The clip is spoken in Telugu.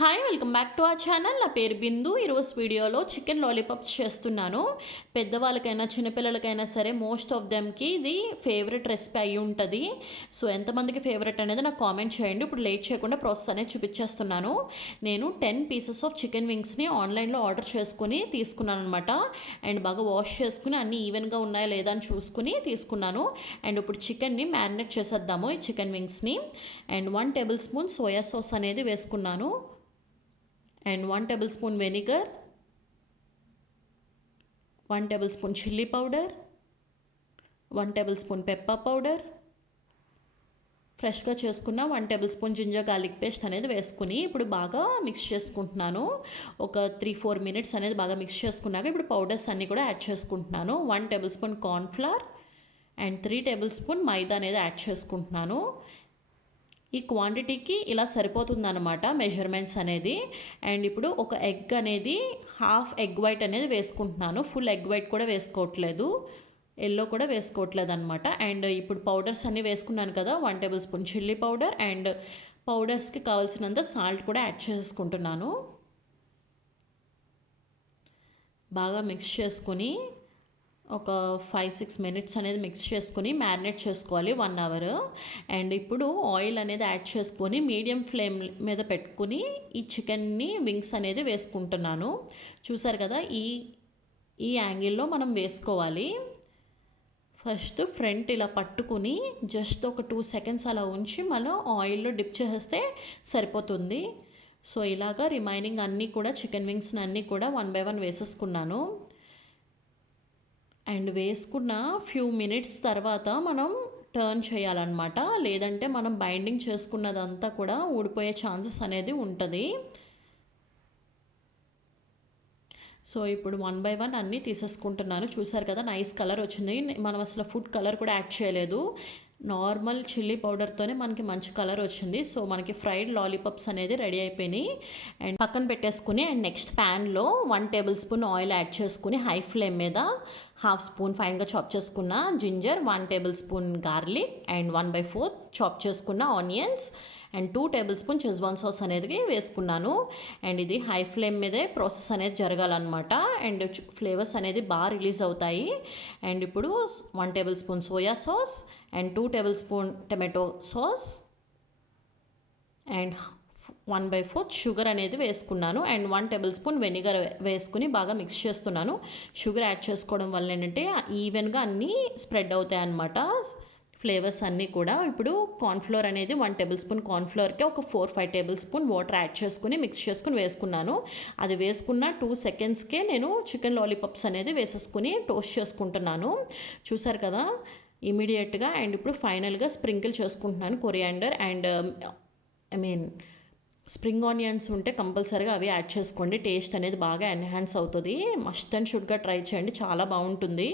Hi, welcome back to our channel. నా పేరు బిందు. ఈరోజు వీడియోలో చికెన్ లాలీపాప్స్ చేస్తున్నాను. పెద్దవాళ్ళకైనా చిన్నపిల్లలకైనా సరే మోస్ట్ ఆఫ్ దెమ్కి ఇది ఫేవరెట్ రెసిపీ అయి ఉంటుంది. సో ఎంతమందికి ఫేవరెట్ అనేది నాకు కామెంట్ చేయండి. ఇప్పుడు లేట్ చేయకుండా ప్రాసెస్ అనేది చూపించేస్తున్నాను. నేను 10 పీసెస్ ఆఫ్ చికెన్ వింగ్స్ని ఆన్లైన్లో ఆర్డర్ చేసుకుని తీసుకున్నాను అనమాట. అండ్ బాగా వాష్ చేసుకుని అన్నీ ఈవెన్గా ఉన్నాయా లేదా అని చూసుకుని తీసుకున్నాను. అండ్ ఇప్పుడు చికెన్ని మ్యారినేట్ చేసేద్దాము ఈ చికెన్ వింగ్స్ని. And 1 tablespoon soya sauce అనేది వేసుకున్నాను. and 1 tablespoon vinegar, 1 tablespoon chili powder, 1 tablespoon pepper powder, ఫ్రెష్గా చేసుకున్న 1 tablespoon ginger garlic paste అనేది వేసుకుని ఇప్పుడు బాగా మిక్స్ చేసుకుంటున్నాను. ఒక 3-4 మినిట్స్ అనేది బాగా మిక్స్ చేసుకున్నాక ఇప్పుడు పౌడర్స్ అన్నీ కూడా యాడ్ చేసుకుంటున్నాను. 1 tablespoon cornflour and 3 tablespoon మైదా అనేది యాడ్ చేసుకుంటున్నాను. ఈ క్వాంటిటీకి ఇలా సరిపోతుందన్నమాట మెజర్మెంట్స్ అనేది. అండ్ ఇప్పుడు ఒక ఎగ్ అనేది హాఫ్ ఎగ్ వైట్ అనేది వేసుకుంటున్నాను. ఫుల్ ఎగ్ వైట్ కూడా వేసుకోవట్లేదు, ఎల్లో కూడా వేసుకోవట్లేదు అనమాట. అండ్ ఇప్పుడు పౌడర్స్ అన్నీ వేసుకున్నాను కదా, 1 tablespoon chilli powder and పౌడర్స్కి కావాల్సినంత సాల్ట్ కూడా యాడ్ చేసుకుంటున్నాను. బాగా మిక్స్ చేసుకుని ఒక 5-6 మినిట్స్ అనేది మిక్స్ చేసుకుని మ్యారినేట్ చేసుకోవాలి 1 అవర్. అండ్ ఇప్పుడు ఆయిల్ అనేది యాడ్ చేసుకొని మీడియం ఫ్లేమ్ మీద పెట్టుకుని ఈ చికెన్ని వింగ్స్ అనేది వేసుకుంటున్నాను. చూసారు కదా, ఈ యాంగిల్లో మనం వేసుకోవాలి. ఫస్ట్ ఫ్రంట్ ఇలా పట్టుకుని జస్ట్ ఒక 2 సెకండ్స్ అలా ఉంచి మనం ఆయిల్లో డిప్ చేస్తే సరిపోతుంది. సో ఇలాగా రిమైనింగ్ అన్నీ కూడా చికెన్ వింగ్స్ని అన్నీ కూడా 1 బై 1 వేసేసుకున్నాను. అండ్ వేసుకున్న ఫ్యూ మినిట్స్ తర్వాత మనం టర్న్ చేయాలన్నమాట. లేదంటే మనం బైండింగ్ చేసుకున్నదంతా కూడా ఊడిపోయే ఛాన్సెస్ అనేది ఉంటుంది. సో ఇప్పుడు 1 బై 1 అన్నీ తీసేసుకుంటున్నాను. చూసారు కదా, నైస్ కలర్ వచ్చింది. మనం అసలు ఫుడ్ కలర్ కూడా యాడ్ చేయలేదు, నార్మల్ చిల్లీ పౌడర్తోనే మనకి మంచి కలర్ వచ్చింది. సో మనకి ఫ్రైడ్ లాలీపాప్స్ అనేది రెడీ అయిపోయినాయి. అండ్ పక్కన పెట్టేసుకుని అండ్ నెక్స్ట్ ప్యాన్లో 1 టేబుల్ స్పూన్ ఆయిల్ యాడ్ చేసుకుని హై ఫ్లేమ్ మీద హాఫ్ స్పూన్ ఫైన్గా చాప్ చేసుకున్న ginger, 1 tablespoon garlic and 1/4 chop చేసుకున్న onions and 2 tablespoon Schezwan sauce అనేది వేసుకున్నాను. అండ్ ఇది హై ఫ్లేమ్ మీదే ప్రాసెస్ అనేది జరగాలన్నమాట. అండ్ ఫ్లేవర్స్ అనేది బాగా రిలీజ్ అవుతాయి. అండ్ ఇప్పుడు 1 tablespoon soya sauce and 2 table spoon tomato sauce and 1/4 sugar అనేది వేసుకున్నాను. అండ్ 1 టేబుల్ స్పూన్ వెనిగర్ వేసుకుని బాగా మిక్స్ చేస్తున్నాను. షుగర్ యాడ్ చేసుకోవడం వల్ల ఏంటంటే ఈవెన్గా అన్నీ స్ప్రెడ్ అవుతాయి అన్నమాట ఫ్లేవర్స్ అన్నీ కూడా. ఇప్పుడు కార్న్ఫ్లోర్ అనేది 1 టేబుల్ స్పూన్ కార్న్ఫ్లోర్కి ఒక 4-5 టేబుల్ స్పూన్ వాటర్ యాడ్ చేసుకుని మిక్స్ చేసుకుని వేసుకున్నాను. అది వేసుకున్న 2 సెకండ్స్కే నేను చికెన్ లాలీపాప్స్ అనేది వేసేసుకుని టోస్ట్ చేసుకుంటున్నాను. చూసారు కదా ఇమీడియట్గా. అండ్ ఇప్పుడు ఫైనల్గా స్ప్రింకిల్ చేసుకుంటున్నాను కొరియాండర్ అండ్ స్ప్రింగ్ ఆనియన్స్ ఉంటే కంపల్సరీగా అవి యాడ్ చేసుకోండి. టేస్ట్ అనేది బాగా ఎన్హాన్స్ అవుతుంది. మస్ట్ అండ్ షుడ్గా ట్రై చేయండి, చాలా బాగుంటుంది.